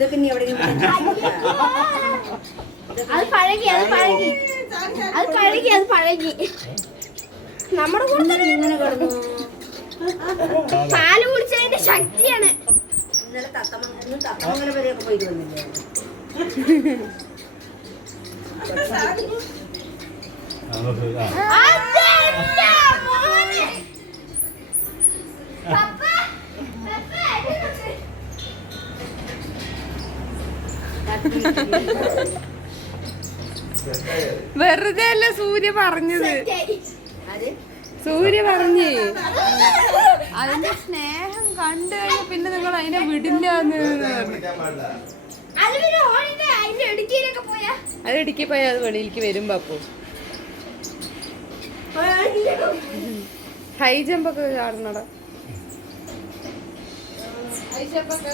ഇതൊക്കെ നീ എവിടെ അത് പഴകി നമ്മുടെ കൂടെ ഇങ്ങനെ കിടന്നു. പാല് കുടിച്ചതിന്റെ ശക്തിയാണ്. ഇന്നലെ തത്തമംഗലം വരെയൊക്കെ പോയിട്ട് വന്നില്ലേ? വെറുതെ അല്ല സൂര്യ പറഞ്ഞത്. സൂര്യ പറഞ്ഞേ അതിന്റെ സ്നേഹം കണ്ടു കഴിഞ്ഞാൽ പിന്നെ നിങ്ങൾ അതിനെ വിടില്ലാന്ന്. അത് ഇടുക്കി പോയാൽ അത് വെളിയിലേക്ക് വരും പാപ്പു. ഹൈ ജമ്പ് ഒക്കെ ചാടണടാ. ഹൈ ജമ്പ് ഒക്കെ